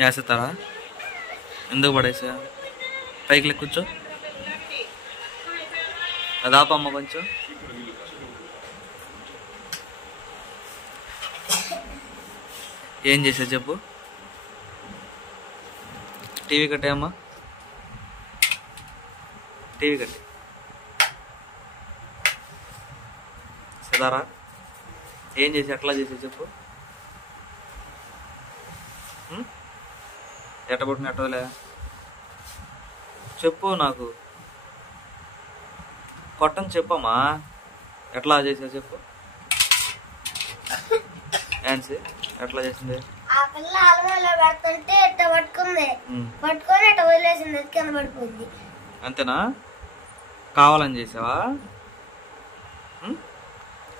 వేసేస్తారా? ఎందుకు పడేసా? పైకి కూర్చో. అదాపమ్మ కొంచెం. ఏం చేసా చెప్పు. టీవీ కట్టేయమ్మా, టీవీ కట్టి. సదారా ఏం చేసి ఎట్లా చేసా చెప్పు. ఎట్టబొట్టిన ఎట్టలే చెప్పు నాకు. కొట్టని చెప్పమ్మా, ఎట్లా చేసా చెప్పు. యాన్సీ ఎట్లా చేసింది? ఆ పిల్ల అలమాలో పెడుతుంటే ఇట్ట పట్టుకుంది, పట్టుకొని ఇట్ట వదిలేసింది, కింద పడిపోయింది. అంతేనా? కావాలని చేసావా?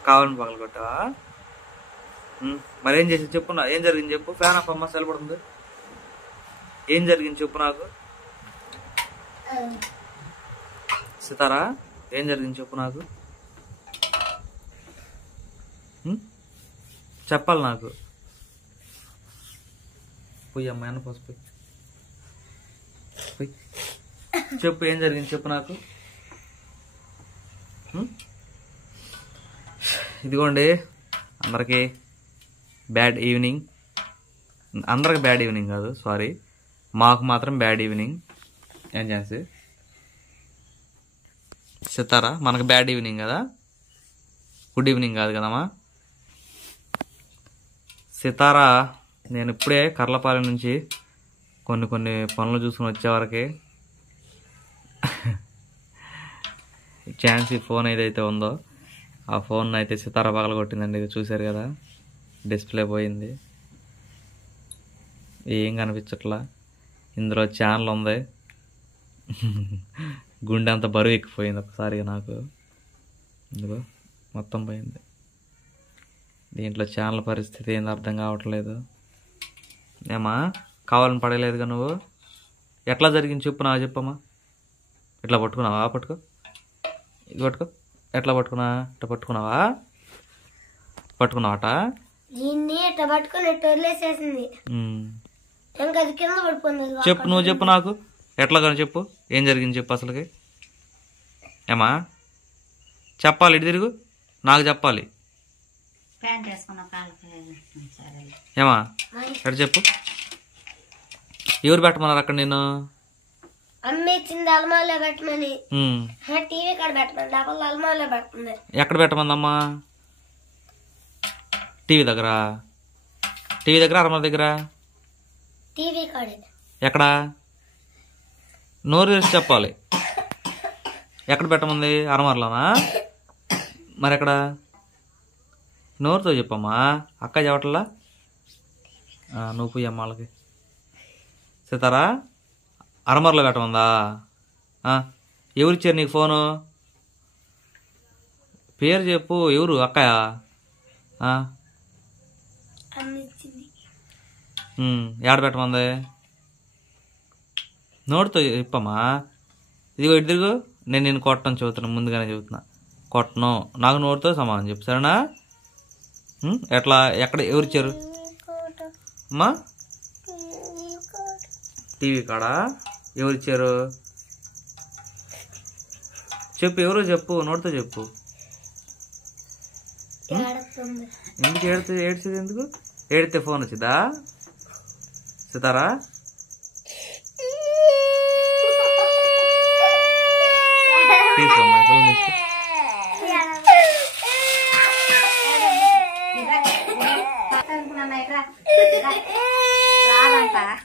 కావాలని పగలు కొట్టావా? మరేం చేసి చెప్పు. ఏం జరిగింది చెప్పు. ఫ్యాన్ ఆఫ్ అమ్మ సెలపడుతుంది. ఏం జరిగింది చెప్పు నాకు. సితారా ఏం జరిగింది చెప్పు నాకు. చెప్పాలి నాకు. పోయి అమ్మ అన్న పోసిపోయి చెప్పు. ఏం జరిగింది చెప్పు నాకు. ఇదిగోండి అందరికీ బ్యాడ్ ఈవినింగ్. అందరికి బ్యాడ్ ఈవినింగ్ కాదు, సారీ, మాకు మాత్రం బ్యాడ్ ఈవినింగ్. ఏం చేసి సితారా మనకు బ్యాడ్ ఈవినింగ్ కదా, గుడ్ ఈవినింగ్ కాదు కదమ్మా. సితారా నేను ఇప్పుడే కర్లపాలెం నుంచి కొన్ని పనులు చూసుకుని వచ్చేవరకే ఛాన్సీ ఫోన్ ఏదైతే ఉందో ఆ ఫోన్ అయితే సితారా పగలగొట్టిందండి. ఇది చూశారు కదా, డిస్ప్లే పోయింది, ఏం కనిపించట్లా. ఇందులో ఛానల్ ఉంది. గుండె అంత బరువు ఎక్కిపోయింది ఒకసారిగా నాకు. ఇందులో మొత్తం పోయింది. దీంట్లో ఛానల్ పరిస్థితి ఏంది అర్థం కావట్లేదు. ఏమా కావాలని పడలేదుగా నువ్వు. ఎట్లా జరిగింది చెప్పు నాకు చెప్పమ్మా. ఇట్లా పట్టుకున్నావా? పట్టుకో, ఇది పట్టుకో. ఎట్లా పట్టుకున్నా? ఇట్లా పట్టుకున్నావా? పట్టుకున్నావట. దీన్ని ఇట్లా పట్టుకుని ఇట్లా వదిలేసేసింది, ఇంకా అది కింద పడిపోయింది. చెప్పు, నువ్వు చెప్పు నాకు. ఎట్లా కానీ చెప్పు. ఏం జరిగింది చెప్పు అసలుకి. ఏమా చెప్పాలి, ఇటు తిరుగు, నాకు చెప్పాలి. ఏమా ఎక్కడ చెప్పు. ఎవరు పెట్టమన్నారు అక్కడ? నేను అమ్మ ఇచ్చింది అలమాలో పెట్టమని. టీవీ కాడ పెట్టమని, డబ్బులు అలమాలో పెడుతుంది. ఎక్కడ పెట్టమందమ్మా? టీవీ దగ్గర? టీవీ దగ్గర, అలమాల దగ్గర? టీవీ కాడే. ఎక్కడ? నోరు తెరిచి చెప్పాలి. ఎక్కడ పెట్టమంది? అరమరలోనా? మరి ఎక్కడ? నోరుతో చెప్పమ్మా. అక్క చెప్పట్లా. నువ్వు పోయి అమ్మ వాళ్ళకి. సీతారా అరమరలో పెట్టమందా? ఎవరిచ్చారు నీకు ఫోను? పేరు చెప్పు. ఎవరు? అక్కయా? ఏడ పెట్టమంది? నోటితో చెప్పమ్మా. ఇదిగో ఇటు తిరుగు. నేను కొట్టను చెబుతున్నా, ముందుగానే చెబుతున్నా. కొట్టను, నాకు నోటితో సమానం చెప్పు, సరేనా? ఎట్లా? ఎక్కడ? ఎవరిచ్చారు అమ్మా? టీవీ కాడా? ఎవరిచ్చారు చెప్పు. ఎవరో చెప్పు, నోటితో చెప్పు. ఎందుకు ఏడ్చేది? ఎందుకు ఏడితే ఫోన్ వచ్చిందా? సితారా తీసుకోమ్మా, ఫోన్ తీసుకో.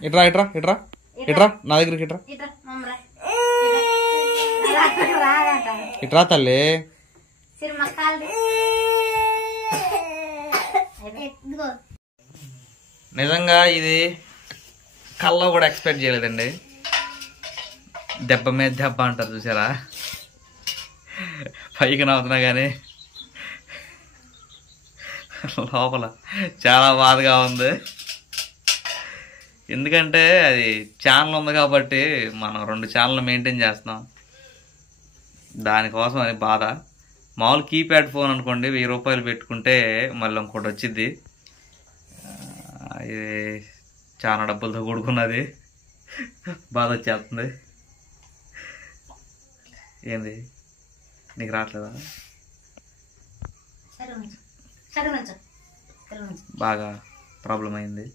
ఇట్రా ఇట్రా ఇట్రా ఇట్రా, నా దగ్గరికి ఇట్రా. ఇట్రా తల్లి. నిజంగా ఇది కల్లో కూడా ఎక్స్పెక్ట్ చేయలేదండి. దెబ్బ మీద దెబ్బ అంటారు చూసారా, పైకి నవ్వుతున్నా కానీ లోపల చాలా బాధగా ఉంది. ఎందుకంటే అది ఛానల్ ఉంది కాబట్టి మనం 2 ఛానల్ మెయింటైన్ చేస్తున్నాం, దానికోసం అది బాధ. మామూలు కీప్యాడ్ ఫోన్ అనుకోండి, 1000 రూపాయలు పెట్టుకుంటే మళ్ళీ ఇంకోటి వచ్చింది. ఇది చాలా డబ్బులతో కూడుకున్నది, బాధ వచ్చేస్తుంది. ఏంది నీకు రావట్లేదా? బాగా ప్రాబ్లం అయింది.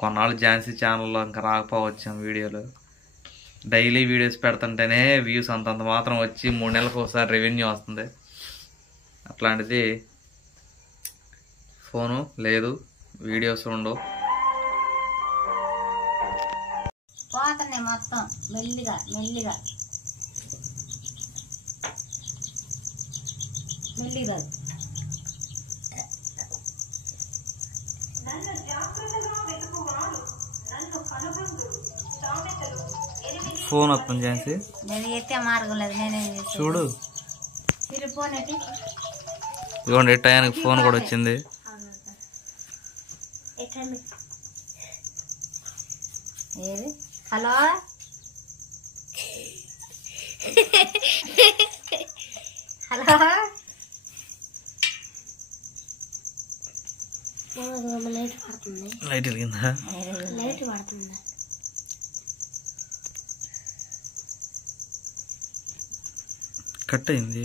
కొన్నాళ్ళు ఝాన్సీ ఛానల్లో ఇంకా రాకపోవచ్చాం వీడియోలు. డైలీ వీడియోస్ పెడుతుంటేనే వ్యూస్ అంతంత మాత్రం వచ్చి 3 నెలలకు ఒకసారి రెవెన్యూ వస్తుంది. అట్లాంటిది ఫోను లేదు, వీడియోస్ ఉండవు. పోతున్నాయి మొత్తం మెల్లిగా మెల్లిగా మెల్లిగా. ఫోన్ వస్తుంది ఝాన్సీ, నేను ఎత్తే మార్గం లేదు. నేనేం చేసి చూడు. ఫోన్ ఎత్తి ఇదిగోండి టయానికి ఫోన్ కూడా వచ్చింది. ఏది? హలో హలో లైట్ వెలిగిందా? లైట్ పడుతుంది. కట్ అయింది.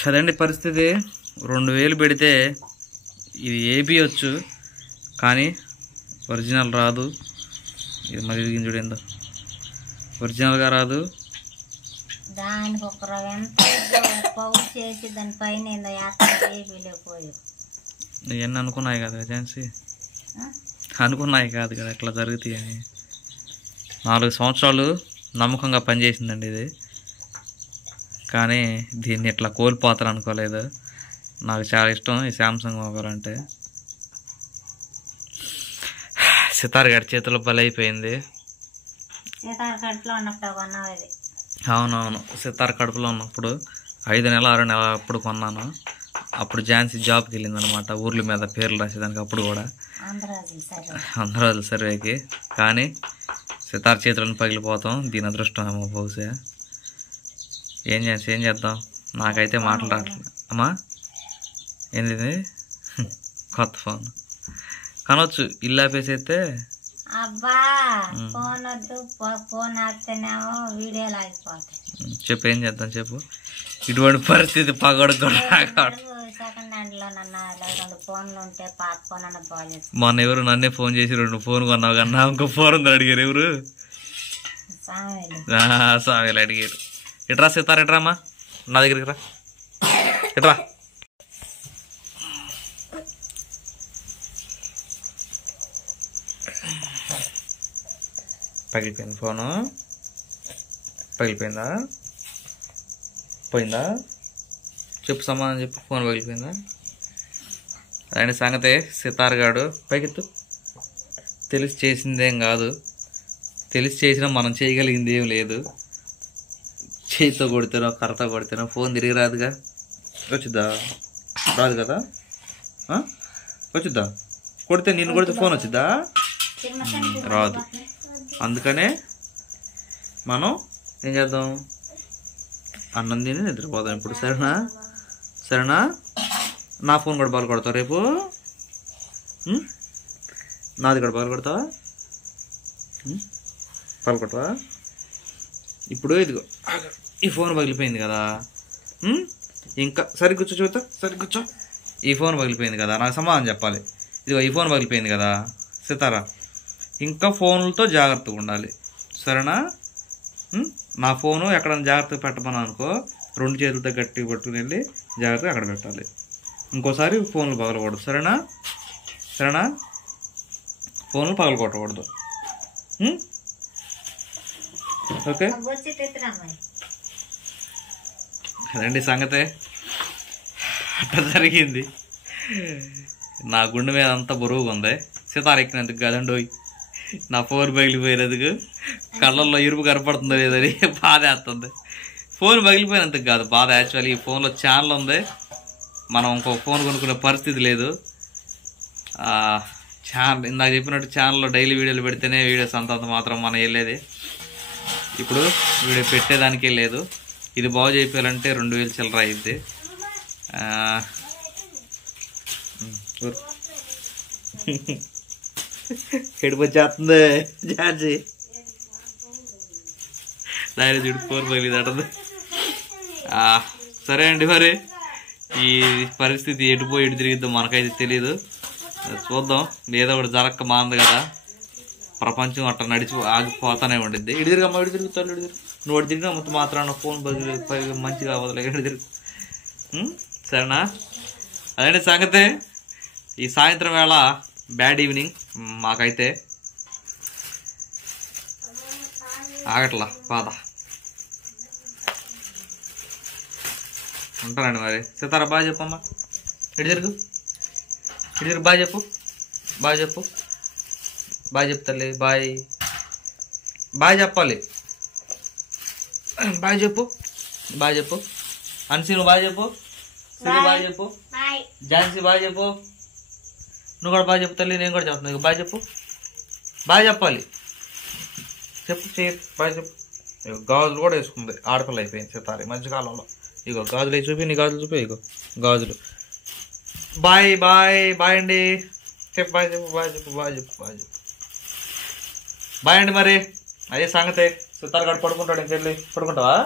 సరేండి పరిస్థితి. 2000 పెడితే ఇది ఏబీ వచ్చు కానీ ఒరిజినల్ రాదు. ఇది మరి చూడేందో ఒరిజినల్గా రాదు. దానికి ఒక ఎంత పౌరు చేసి దానిపైన ఏందో ఏబీలేకపోయి ఇవన్నీ అనుకున్నాయి కదా ఝాన్సీ, అనుకున్నాయి కాదు కదా ఇట్లా జరుగుతాయి అని. 4 సంవత్సరాలు నమ్మకంగా పనిచేసిందండి ఇది, కానీ దీన్ని ఇట్లా కోల్పోతారు అనుకోలేదు. నాకు చాలా ఇష్టం ఈ శాంసంగ్ మొబైల్ అంటే. సితార్ గడి చేతిలో బలైపోయింది. అవునవును, సితార్ కడుపులో ఉన్నప్పుడు 5 నెలలు 6 నెలలు అప్పుడు కొన్నాను. అప్పుడు ఝాన్సీ జాబ్కి వెళ్ళింది అనమాట, ఊర్ల మీద పేర్లు రాసేదానికి. అప్పుడు కూడా ఆంధ్రాజుల సర్వేకి. కానీ సితార్ చేతులను పగిలిపోతాం, దీని అదృష్టం ఏమో బహుశా. ఏం చేద్దాం, నాకైతే మాటలు రావట్లేదు. అమ్మా ఏంది కొత్త ఫోన్ కనొచ్చు, ఇల్లు ఆపేసైతే. అబ్బా ఫోన్ వద్దు, ఫోన్ ఆపితేనేమో వీడియోలు ఆగిపోతాయి. చెప్పు ఏం చేద్దాం చెప్పు. ఇటువంటి పరిస్థితి పగడు సెకండ్ హ్యాండ్ లో 2 ఫోన్లు ఉంటే పాత ఫోన్ అన్న బాగా. మొన్న ఎవరు నన్నే ఫోన్ చేసి 2 ఫోన్ కొన్నావు కన్నా ఇంకో ఫోన్ ఉందని అడిగారు. ఎవరు? సావేలు అడిగారు. ఇట్రా సితార్, ఇట్రామ్మా నా దగ్గరికి రా, ఇట్రా. పగిలిపోయింది ఫోను. పగిలిపోయిందా? పోయిందా? చెప్పు సమాధానం చెప్పు. ఫోన్ పగిలిపోయిందా? ఆయన సంగతే. సితార్ గాడు పైకెత్తు. తెలిసి చేసిందేం కాదు, తెలిసి చేసినా మనం చేయగలిగింది ఏం లేదు. చేతితో కొడితేనో కర్రతో కొడితేనో ఫోన్ తిరిగి రాదుగా. వచ్చిద్దా? రాదు కదా. వచ్చిద్దా? కొడితే నేను కొడితే ఫోన్ వచ్చిద్దా? రాదు. అందుకనే మనం ఏం చేద్దాం, అన్నం తిని నిద్రపోదాం ఇప్పుడు. సరేనా? సరేనా? నా ఫోన్ కూడా బాగా కొడతావు రేపు? నాది కూడా బాగా కొడతావా? బాగా కొడతావా? ఇప్పుడు ఇదిగో ఈ ఫోన్ పగిలిపోయింది కదా, ఇంకా సరిగ్గుచ్చో చూద్దా, సరిగ్గుచ్చో. ఈ ఫోన్ పగిలిపోయింది కదా, నాకు సమాధానం చెప్పాలి. ఇదిగో ఈ ఫోన్ పగిలిపోయింది కదా సితారా, ఇంకా ఫోన్లతో జాగ్రత్తగా ఉండాలి. సరేనా? నా ఫోను ఎక్కడైనా జాగ్రత్తగా పెట్టమని అనుకో, 2 చేతులతో గట్టిగా పట్టుకుని వెళ్ళి జాగ్రత్తగా అక్కడ పెట్టాలి. ఇంకోసారి ఫోన్లు పగలకూడదు. సరేనా? సరేనా? ఫోన్లు పగలకొట్టకూడదు. ఓకే, అదండి సంగతే. అట్లా జరిగింది. నా గుండె మీద అంతా బరువుగా ఉంది. సితార్ ఎక్కినందుకు కదండోయ్, నా ఫోన్ పగిలిపోయినందుకు. కళ్ళల్లో ఇరుపు కనపడుతుందో లేదని బాధ వేస్తుంది. ఫోన్ పగిలిపోయినందుకు కాదు బాధ. యాక్చువల్లీ ఈ ఫోన్లో ఛానల్ ఉంది, మనం ఇంకో ఫోన్ కొనుక్కునే పరిస్థితి లేదు. ఛానల్ ఇందాక చెప్పినట్టు ఛానల్లో డైలీ వీడియోలు పెడితేనే వీడియోస్ అంతంత మాత్రం మనం వెళ్ళేది. ఇప్పుడు వీడు పెట్టేదానికే లేదు. ఇది బాగు చేయాలంటే 2000 చిల్లర అయింది. ఎడిపోతుంది జార్జి దాని చూడు 4 పగిలిదంటుంది. సరే అండి, మరి ఈ పరిస్థితి ఎటుపోయి ఎటు తిరిగిద్దో మనకైతే తెలియదు. చూద్దాం, ఏదో ఒకటి జరక్క మాంది కదా, ప్రపంచం అట్లా నడిచి ఆగిపోతానే ఉండిద్ది. ఇటు తిరిగమ్మా, ఇటు తిరుగుతాడు, ఇటు తిరుగు. నువ్వు అటు తిరిగినా మొత్తం మాత్రాన ఫోన్ మంచిగా అవ్వదు. ఇటు తిరుగు, సరేనా? అదే సంగతి. ఈ సాయంత్రం వేళ బ్యాడ్ ఈవినింగ్ మాకైతే. ఆగట్లా పాద ఉంటానండి. మరి సీతారా బాగా చెప్పమ్మా. ఇటు తిరుగు, ఇటు తిరుగు. బాగా చెప్పు, బాగా చెప్పు, బాగా చెప్తాలే. బాయ్ బాగా చెప్పాలి. బాగా చెప్పు, బాగా చెప్పు. అన్సి నువ్వు బాగా చెప్పు. సిరి బాగా చెప్పు. ఝాన్సీ బాగా చెప్పు. నువ్వు కూడా బాగా చెప్తాలి. నేను కూడా చెప్తున్నాను. బాగా చెప్పు, బాగా చెప్పాలి. చెప్పు బాగా చెప్పు. గాజులు కూడా వేసుకుంది. ఆడపిల్ల అయిపోయింది సితారి మధ్యకాలంలో. ఇగో గాజులు అవి చూపి, నీ గాజులు చూపి. ఇగో గాజులు. బాయ్ బాయ్ బాయ్ అండి. చెప్పు, బాయ్ చెప్పు, బాయ్ చెప్పు, బాయ్ చెప్పు, బాయ్ చెప్పు. బాయ్ అండి. మరి అదే సంగతే. సితార్ గడు పడుకుంటాడు. ఇంకెళ్ళి పడుకుంటావా?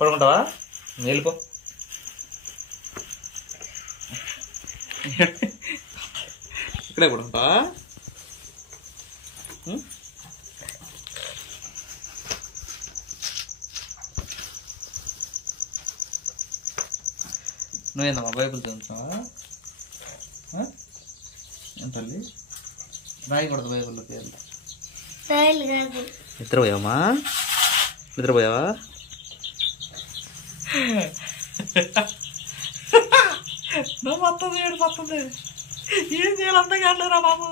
పడుకుంటావా? వెళ్ళిపో. ఇక్కడే పడుకుంటావా? నువ్వేందమ్మా బైబుల్ చదువుతావా? తల్లి రాయకూడదు బైబుల్లో పేర్లు. నిద్రపోయావమ్మా? నిద్రపోయావా? నువ్వు వస్తుంది, ఏడు వస్తుంది. ఏం చేయాలి అర్థం కావట్లేరా బాబు.